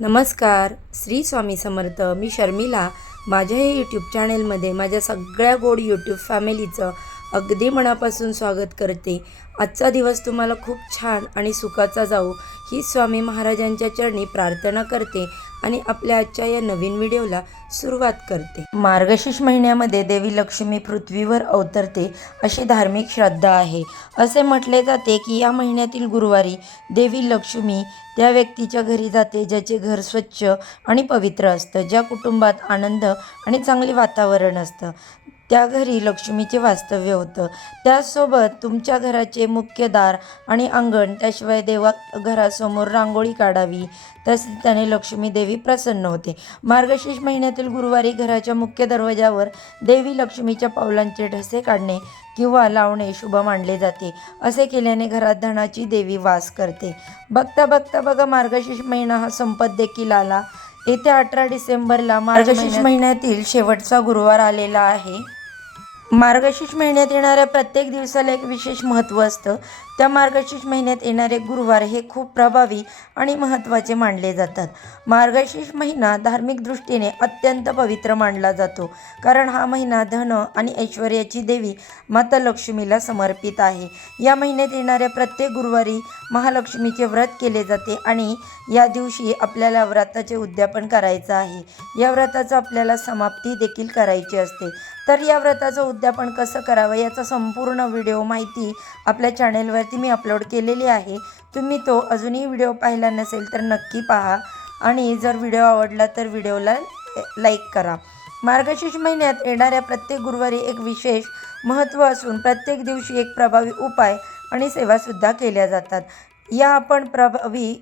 नमस्कार. श्री स्वामी समर्थ. मी शर्मिला. माझ्या हे यूट्यूब चॅनेलमध्ये माझ्या सगळ्या गोड यूट्यूब फॅमिलीचं अगदी मनापासून स्वागत करते. आजचा दिवस तुम्हाला खूप छान आणि सुखाचा जाऊ ही स्वामी महाराजांच्या चरणी प्रार्थना करते आणि आपल्या आजच्या या नवीन व्हिडिओला सुरुवात करते. मार्गशीर्ष महिन्यामध्ये देवी लक्ष्मी पृथ्वीवर अवतरते अशी धार्मिक श्रद्धा आहे. असे म्हटले जाते की या महिन्यातील गुरुवारी देवी लक्ष्मी त्या व्यक्तीच्या घरी जाते ज्याचे घर स्वच्छ आणि पवित्र असतं, ज्या कुटुंबात आनंद आणि चांगले वातावरण असतं, त्या घरी लक्ष्मीचे वास्तव्य होतं. त्याचसोबत तुमच्या घराचे मुख्य दार आणि अंगण, त्याशिवाय घरासमोर रांगोळी काढावी, तसेच त्याने लक्ष्मी देवी प्रसन्न होते. मार्गशीर्ष महिन्यातील गुरुवारी घराच्या मुख्य दरवाजावर देवी लक्ष्मीच्या पावलांचे ठसे काढणे किंवा लावणे शुभ मानले जाते. असे केल्याने घरात धनाची देवी वास करते. बघता बघता बघा, मार्गशीर्ष महिना हा संपत देखील आला. येत्या 18 डिसेंबरला मार्गशीर्ष महिन्यातील शेवटचा गुरुवार आलेला आहे. मार्गशीर्ष महिन्यात येणाऱ्या प्रत्येक दिवसाला एक विशेष महत्त्व असतं. त्या मार्गशीर्ष महिन्यात येणारे गुरुवार हे खूप प्रभावी आणि महत्त्वाचे मानले जातात. मार्गशीर्ष महिना धार्मिक दृष्टीने अत्यंत पवित्र मानला जातो, कारण हा महिना धन आणि ऐश्वर्याची देवी माता लक्ष्मीला समर्पित आहे. या महिन्यात येणाऱ्या प्रत्येक गुरुवारी महालक्ष्मीचे व्रत केले जाते आणि या दिवशी आपल्याला व्रताचे उद्यापन करायचं आहे. या व्रताचं आपल्याला समाप्ती देखील करायची असते. तर या व्रताचं उद्यापन कसं करावं याचा संपूर्ण व्हिडिओ माहिती आपल्या चॅनेलवरती मी अपलोड केलेली आहे. तुम्ही तो अजूनही व्हिडिओ पाहिला नसेल तर नक्की पहा आणि जर व्हिडिओ आवडला तर व्हिडिओला लाईक करा. मार्गशीर्ष महिन्यात येणाऱ्या प्रत्येक गुरुवारी एक विशेष महत्त्व असून प्रत्येक दिवशी एक प्रभावी उपाय आणि सेवासुद्धा केल्या जातात. या आपण प्रभावी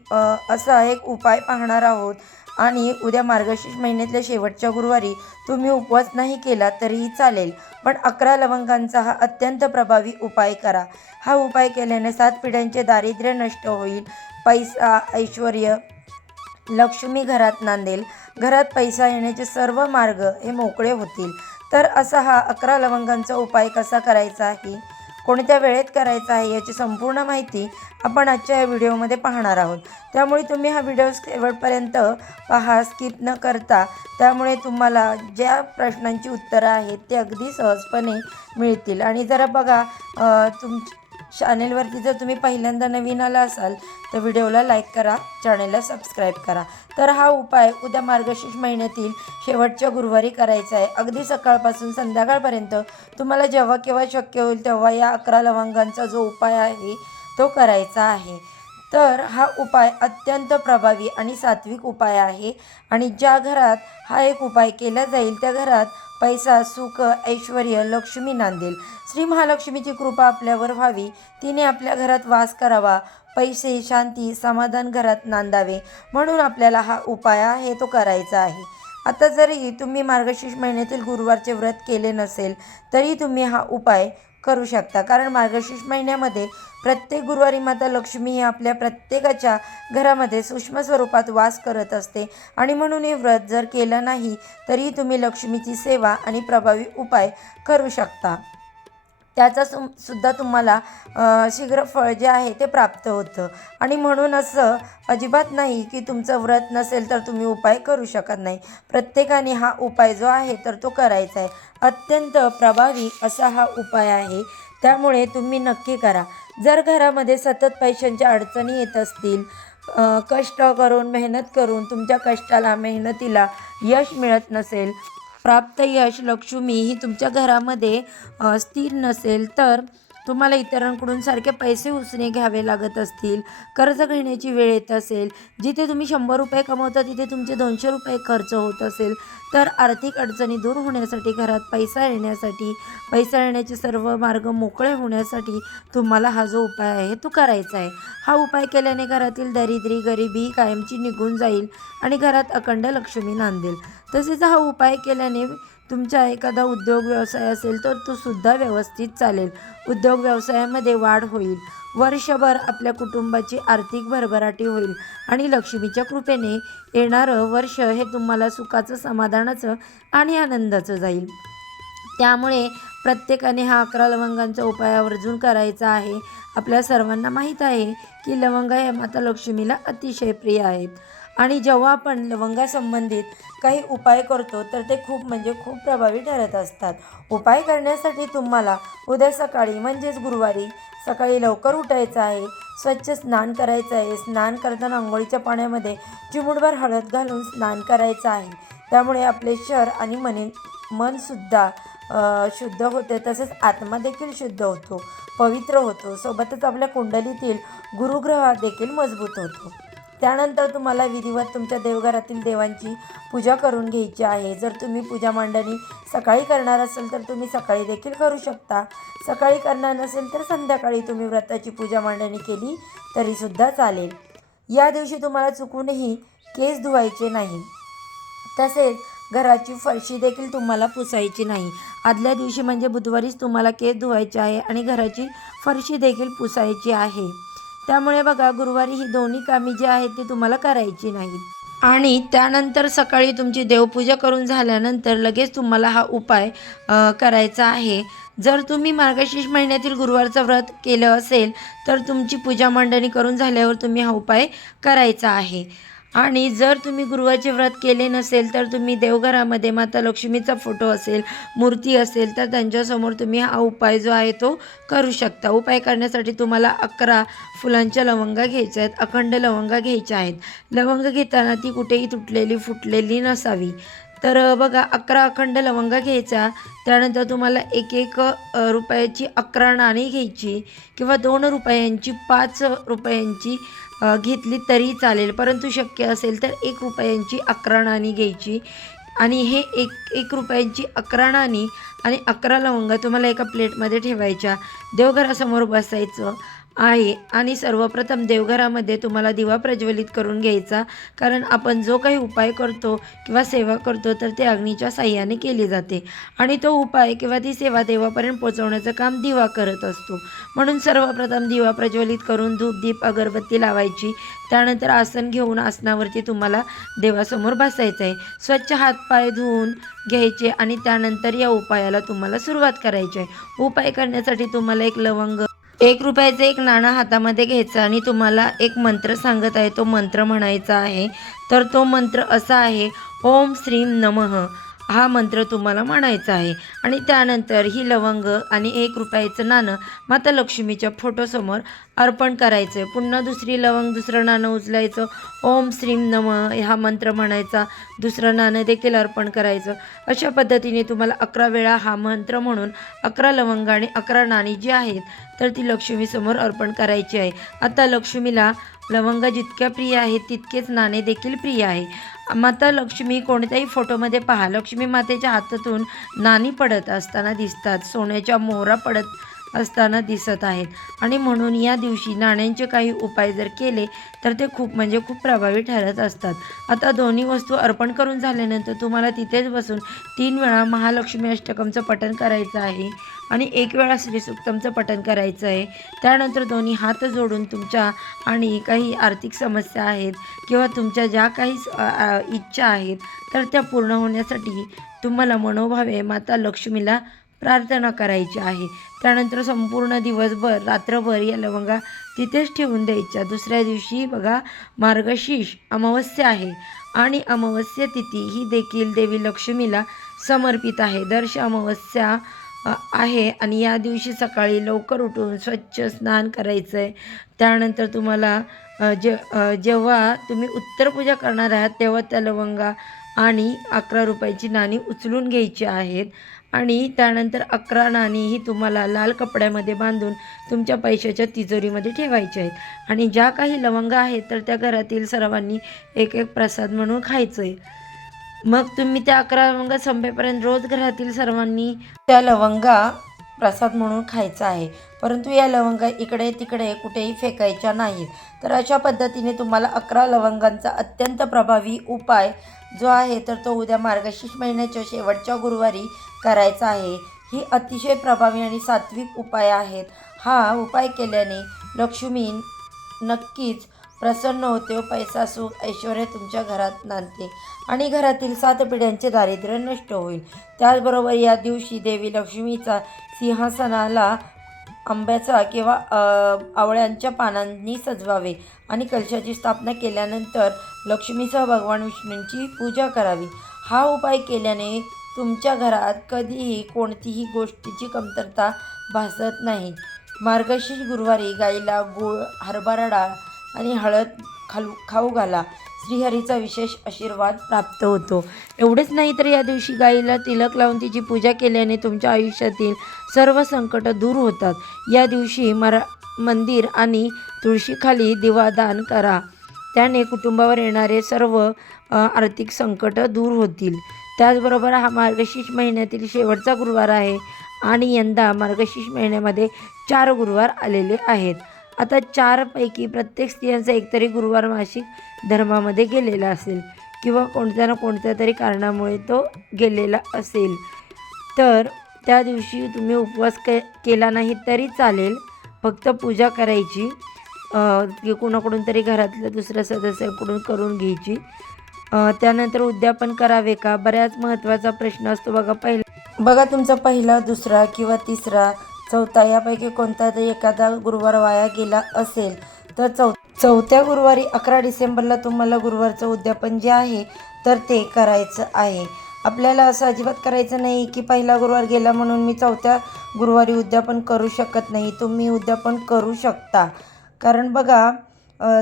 असा एक उपाय पाहणार आहोत. आणि उद्या मार्गशीर्ष महिन्यातल्या शेवटच्या गुरुवारी तुम्ही उपवास नाही केला तरीही चालेल, पण 11 लवंगांचा हा अत्यंत प्रभावी उपाय करा. हा उपाय केल्याने 7 पिढ्यांचे दारिद्र्य नष्ट होईल, पैसा, ऐश्वर्य, लक्ष्मी घरात नांदेल, घरात पैसा येण्याचे सर्व मार्ग हे मोकळे होतील. तर असा हा 11 लवंगांचा उपाय कसा करायचा आहे, कोणत्या वेळेत करायचा आहे याची संपूर्ण माहिती आपण आजच्या या व्हिडिओमध्ये पाहणार आहोत. त्यामुळे तुम्ही हा व्हिडिओ शेवटपर्यंत पहा, स्किप न करता. त्यामुळे तुम्हाला ज्या प्रश्नांची उत्तरं आहेत ते अगदी सहजपणे मिळतील. आणि जरा बघा, चॅनेलवरती जर तुम्ही पहिल्यांदा नवीन आला असाल तर व्हिडिओला लाईक करा, चॅनेलला सबस्क्राईब करा. तर हा उपाय उद्या मार्गशीर्ष महिन्यातील शेवटच्या गुरुवारी करायचा आहे. अगदी सकाळपासून संध्याकाळपर्यंत तुम्हाला जेव्हा केव्हा शक्य होईल तेव्हा या 11 लवंगांचा जो उपाय आहे तो करायचा आहे. तर हा उपाय अत्यंत प्रभावी आणि सात्विक उपाय आहे आणि ज्या घरात हा एक उपाय केला जाईल त्या घरात पैसा, सुख, ऐश्वर्य, लक्ष्मी नांदेल. श्री महालक्ष्मीची कृपा आपल्यावर व्हावी, तिने आपल्या घरात वास करावा, पैसे, शांती, समाधान घरात नांदावे, म्हणून आपल्याला हा उपाय आहे तो करायचा आहे. आता जरी तुम्ही मार्गशीर्ष महिन्यातील गुरुवारचे व्रत केले नसेल तरी तुम्ही हा उपाय करू शकता, कारण मार्गशीर्ष महिन्यामध्ये प्रत्येक गुरुवारी माता लक्ष्मी ही आपल्या प्रत्येकाच्या घरामध्ये सूक्ष्म स्वरूपात वास करत असते आणि म्हणून हे व्रत जर केलं नाही तरी तुम्ही लक्ष्मीची सेवा आणि प्रभावी उपाय करू शकता. त्याचा सुद्धा तुम्हाला शीघ्र फळ जे आहे ते प्राप्त होतं. आणि म्हणून असं अजिबात नाही की तुमचं व्रत नसेल तर तुम्ही उपाय करू शकत नाही. प्रत्येकाने हा उपाय जो आहे तर तो करायचा आहे. अत्यंत प्रभावी असा हा उपाय आहे, त्यामुळे तुम्ही नक्की करा. जर घरामध्ये सतत पैशांच्या अडचणी येत असतील, कष्ट करून, मेहनत करून तुमच्या कष्टाला, मेहनतीला यश मिळत नसेल, प्राप्त यश, लक्ष्मी ही तुमच्या घरामध्ये स्थिर नसेल, तर तुम्हाला इतरांकडून सारखे पैसे उसने घ्यावे लागत असतील, कर्ज घेण्याची वेळ येत असेल, जिथे तुम्ही 100 रुपये कमवता तिथे तुमचे 200 रुपये खर्च होत असेल, तर आर्थिक अडचणी दूर होण्यासाठी, घरात पैसा येण्यासाठी, पैसा येण्याचे सर्व मार्ग मोकळे होण्यासाठी तुम्हाला हा जो उपाय आहे तो करायचा आहे. हा उपाय केल्याने घरातील दारिद्र्य, गरिबी कायमची निघून जाईल आणि घरात अखंड लक्ष्मी नांदेल. तसेच हा उपाय केल्याने तुमचा एखादा उद्योग व्यवसाय असेल तर तो सुद्धा व्यवस्थित चालेल. उद्योग व्यवसायामध्ये वाढ होईल. वर्षभर आपल्या कुटुंबाची आर्थिक भरभराटी होईल आणि लक्ष्मीच्या कृपेने येणारं वर्ष हे तुम्हाला सुखाचं, समाधानाचं आणि आनंदाचं जाईल. त्यामुळे प्रत्येकाने हा 11 लवंगांचा उपाय आवर्जून करायचा आहे. आपल्या सर्वांना माहीत आहे की लवंगा या माता लक्ष्मीला अतिशय प्रिय आहेत. आणि जेव्हा आपण लवंगासंबंधित काही उपाय करतो तर ते खूप प्रभावी ठरत असतात. उपाय करण्यासाठी तुम्हाला उद्या सकाळी म्हणजेच गुरुवारी सकाळी लवकर उठायचं आहे. स्वच्छ स्नान करायचं आहे. स्नान करताना अंघोळीच्या पाण्यामध्ये चिमूटभर हळद घालून स्नान करायचं आहे. त्यामुळे आपले शरीर आणि मनसुद्धा शुद्ध होते, तसेच आत्मा देखील शुद्ध होतो, पवित्र होतो. सोबतच आपल्या कुंडलीतील गुरुग्रह देखील मजबूत होतो. त्यानंतर तुम्हाला विधिवत तुमच्या देवघरातील देवांची पूजा करून घ्यायची आहे. जर तुम्ही पूजा मांडणी सकाळी करणार असेल तर तुम्ही सकाळी देखील करू शकता. सकाळी करणार नसेल तर संध्याकाळी तुम्ही व्रताची पूजा मांडणी केली तरीसुद्धा चालेल. या दिवशी तुम्हाला चुकूनही केस धुवायचे नाही. तसेच घराची फरशी देखील तुम्हाला पुसायची नाही. आदल्या दिवशी म्हणजे बुधवारीच तुम्हाला केस धुवायचे आहे आणि घराची फरशी देखील पुसायची आहे. त्यामुळे बघा, गुरुवारी ही दोन्ही कामे जी आहेत ती तुम्हाला करायची नाहीत. आणि त्यानंतर सकाळी तुमची देवपूजा करून झाल्यानंतर लगेच तुम्हाला हा उपाय करायचा आहे. जर तुम्ही मार्गशीर्ष महिन्यातील गुरुवारचं व्रत केलं असेल तर तुमची पूजा मांडणी करून झाल्यावर तुम्ही हा उपाय करायचा आहे. आणि जर तुम्ही गुरुवारचे व्रत केले नसेल तर तुम्ही देवघरामध्ये माता लक्ष्मीचा फोटो असेल, मूर्ती असेल तर त्यांच्यासमोर तुम्ही हा उपाय जो आहे तो करू शकता. उपाय करण्यासाठी तुम्हाला 11 फुलांच्या लवंगा घ्यायच्या आहेत, अखंड लवंगा घ्यायच्या आहेत. लवंग घेताना ती कुठेही तुटलेली फुटलेली नसावी. तर बघा, 11 अखंड लवंगा घ्यायच्या. त्यानंतर तुम्हाला एक रुपयाची 11 नाणी घ्यायची किंवा 2 रुपयांची, 5 रुपयांची घेतली तरी चालेल, परंतु शक्य असेल तर 1 रुपयांची 11 नाणी घ्यायची. आणि हे एक रुपयांची 11 नाणी आणि 11 लवंगा तुम्हाला एका प्लेटमध्ये ठेवायच्या. देवघरासमोर बसायचं आहे आणि सर्वप्रथम देवघरामध्ये तुम्हाला दिवा प्रज्वलित करून घ्यायचा. कारण आपण जो काही उपाय करतो किंवा सेवा करतो तर ते अग्नीच्या साह्याने केली जाते आणि तो उपाय किंवा ती सेवा देवापर्यंत पोहोचवण्याचं काम दिवा करत असतो. म्हणून सर्वप्रथम दिवा प्रज्वलित करून धूप, दीप, अगरबत्ती लावायची. त्यानंतर आसन घेऊन आसनावरती तुम्हाला देवासमोर बसायचं आहे. स्वच्छ हातपाय धुवून घ्यायचे आणि त्यानंतर या उपायाला तुम्हाला सुरुवात करायची आहे. उपाय करण्यासाठी तुम्हाला 1 लवंग, 1 रुपयाचं 1 नाणं हातामध्ये घ्यायचं आणि तुम्हाला एक मंत्र सांगत आहे, तो मंत्र म्हणायचा आहे. तर तो मंत्र असा आहे, ओम श्रीम नमः. हा मंत्र तुम्हाला म्हणायचा आहे आणि त्यानंतर ही लवंग आणि 1 रुपयाचं नाणं माता लक्ष्मीच्या फोटोसमोर अर्पण करायचं आहे. पुन्हा दुसरी लवंग, दुसरं नाणं उचलायचं, ओम श्रीम नमः हा मंत्र म्हणायचा, दुसरं नाणं देखील अर्पण करायचं. अशा पद्धतीने तुम्हाला 11 वेळा हा मंत्र म्हणून 11 लवंग आणि 11 नाणी जी आहेत तर ती लक्ष्मीसमोर अर्पण करायची आहे. आता लक्ष्मीला लवंगा जितक्या प्रिय आहेत तितकेच नाणे देखील प्रिय आहे. माता लक्ष्मी कोणत्याही फोटोमध्ये पहा, लक्ष्मी मातेच्या हातातून नाणी पडत असताना दिसतात, सोन्याच्या मोहरा पडत असताना दिसत आहेत. आणि म्हणून या दिवशी नाण्यांचे काही उपाय जर केले तर ते खूप प्रभावी ठरत असतात. आता दोन्ही वस्तू अर्पण करून झाल्यानंतर तुम्हाला तिथेच बसून 3 वेळा महालक्ष्मी अष्टकमचं पठण करायचं आहे आणि 1 वेळा श्रीसूक्तमचं पठण करायचं आहे. त्यानंतर दोन्ही हात जोडून तुमच्या आणि काही आर्थिक समस्या आहेत किंवा तुमच्या ज्या काही इच्छा आहेत तर त्या पूर्ण होण्यासाठी तुम्हाला मनोभावे माता लक्ष्मीला प्रार्थना करायची आहे. त्यानंतर संपूर्ण दिवसभर, रात्रभर या लवंगा तिथेच ठेवून द्यायच्या. दुसऱ्या दिवशी बघा, मार्गशीर्ष अमावस्या आहे आणि अमावस्या तिथी ही देखील देवी लक्ष्मीला समर्पित आहे. दर्श अमावस्या आहे आणि या दिवशी सकाळी लवकर उठून स्वच्छ स्नान करायचं आहे. त्यानंतर तुम्हाला जेव्हा तुम्ही उत्तर पूजा करणार आहात तेव्हा त्या लवंगा आणि 11 रुपयाची नाणी उचलून घ्यायची आहेत आणि त्यानंतर 11 नाणी ही तुम्हाला लाल कपड्यामध्ये बांधून तुमच्या पैशाच्या तिजोरीमध्ये ठेवायच्या आहेत. आणि ज्या काही लवंगा आहेत तर त्या घरातील सर्वांनी एक प्रसाद म्हणून खायचं आहे. मग तुम्ही त्या 11 लवंगा संपेपर्यंत रोज घरातील सर्वांनी त्या लवंगा प्रसाद म्हणून खायचा आहे. परंतु या लवंगा इकडे तिकडे कुठेही फेकायच्या नाहीत. तर अशा पद्धतीने तुम्हाला 11 लवंगांचा अत्यंत प्रभावी उपाय जो आहे तर तो उद्या मार्गशीर्ष महिन्याच्या शेवटच्या गुरुवारी करायचा आहे. ही अतिशय प्रभावी आणि सात्विक उपाय आहेत. हा उपाय केल्याने लक्ष्मी नक्कीच प्रसन्न होते व पैसा, सुख, ऐश्वर्य तुमच्या घरात नांदते आणि घरातील 7 पिढ्यांचे दारिद्र्य नष्ट होईल. त्याचबरोबर या दिवशी देवी लक्ष्मीचा सिंहासनाला आंब्याचा किंवा आवळ्यांच्या पानांनी सजवावे आणि कलशाची स्थापना केल्यानंतर लक्ष्मीसह भगवान विष्णूंची पूजा करावी. हा उपाय केल्याने तुमच्या घरात कधीही कोणतीही गोष्टीची कमतरता भासत नाही. मार्गशीर्ष गुरुवारी गाईला गूळ, हरभरा डाळ आणि हळद खाऊ घाला. श्रीहरीचा विशेष आशीर्वाद प्राप्त होतो. एवढेच नाही तर या दिवशी गाईला तिलक लावून तिची पूजा केल्याने तुमच्या आयुष्यातील सर्व संकट दूर होतात. या दिवशी मंदिर आणि तुळशीखाली दिवादान करा. त्याने कुटुंबावर येणारे सर्व आर्थिक संकट दूर होतील. त्याचबरोबर हा मार्गशीर्ष महिन्यातील शेवटचा गुरुवार आहे आणि यंदा मार्गशीर्ष महिन्यामध्ये 4 गुरुवार आलेले आहेत. आता 4 पैकी प्रत्येक स्त्रियांचा एकतरी गुरुवार मासिक धर्मामध्ये गेलेला असेल किंवा कोणत्या ना कोणत्या तरी कारणामुळे तो गेलेला असेल, तर त्या दिवशी तुम्ही उपवास केला नाही तरी चालेल. फक्त पूजा करायची, कुणाकडून तरी घरातल्या दुसऱ्या सदस्यांकडून करून घ्यायची. त्यानंतर उद्यापन करावे का, बऱ्याच महत्त्वाचा प्रश्न असतो बघा. तुमचा पहिला, दुसरा किंवा तिसरा, चौथा यापैकी कोणता तरी एखादा गुरुवार वाया गेला असेल तर चौथ्या गुरुवारी 11 डिसेंबरला तुम्हाला गुरुवारचं उद्यापन जे आहे तर ते करायचं आहे. आपल्याला असं अजिबात करायचं नाही की पहिला गुरुवार गेला म्हणून मी चौथ्या गुरुवारी उद्यापन करू शकत नाही. तुम्ही उद्यापन करू शकता. कारण बघा,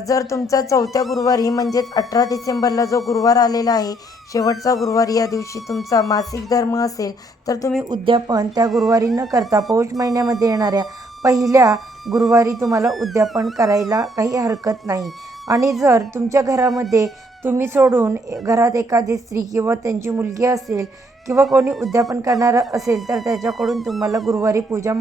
जर तुमचा चौथ्या गुरुवारी म्हणजेच 18 डिसेंबरला जो गुरुवार आलेला आहे, शेवटचा गुरुवार, या दिवशी तुमचा मासिक धर्म असेल तर तुम्ही उद्यापन त्या गुरुवारी न करता पौष महिन्यामध्ये येणाऱ्या पहिल्या गुरुवारी तुम्हाला उद्यापन करायला काही हरकत नाही. आणि जर तुमच्या घरामध्ये तुम्ही सोडून घरात एखादी स्त्री किंवा त्यांची मुलगी असेल किंवा कोणी उद्यापन करणारं असेल तर त्याच्याकडून तुम्हाला गुरुवारी पूजा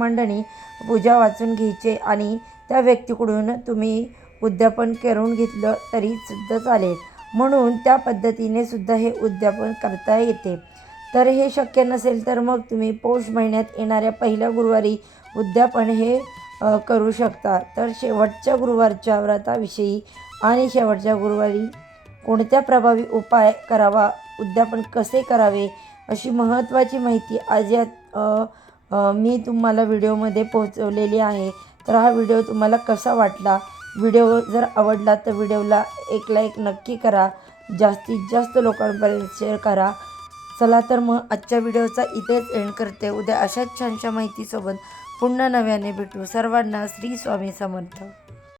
वाचून घ्यायचे आणि त्या व्यक्तीकडून तुम्ही उद्यापन करून घेतलं तरी सुद्धा चालेल. म्हणून त्या पद्धतीने सुद्धा हे उद्यापन करता येते. तर हे शक्य नसेल तर मग तुम्ही पौष महिन्यात येणाऱ्या पहिल्या गुरुवारी उद्यापन हे करू शकता. तर शेवटच्या गुरुवारच्या व्रताविषयी आणि शेवटच्या गुरुवारी कोणत्या प्रभावी उपाय करावा, उद्यापन कसे करावे, अशी महत्त्वाची माहिती आज मी तुम्हाला व्हिडिओमध्ये पोहोचवलेली आहे. तर हा व्हिडिओ तुम्हाला कसा वाटला? व्हिडिओ जर आवडला तर व्हिडिओला एक लाईक नक्की करा, जास्तीत जास्त लोकांपर्यंत शेअर करा. चला तर मग आजच्या व्हिडिओचा इथेच एंड करते. उद्या अशाच छानशा माहितीसोबत पुन्हा नव्याने भेटू. सर्वांना श्री स्वामी समर्थ.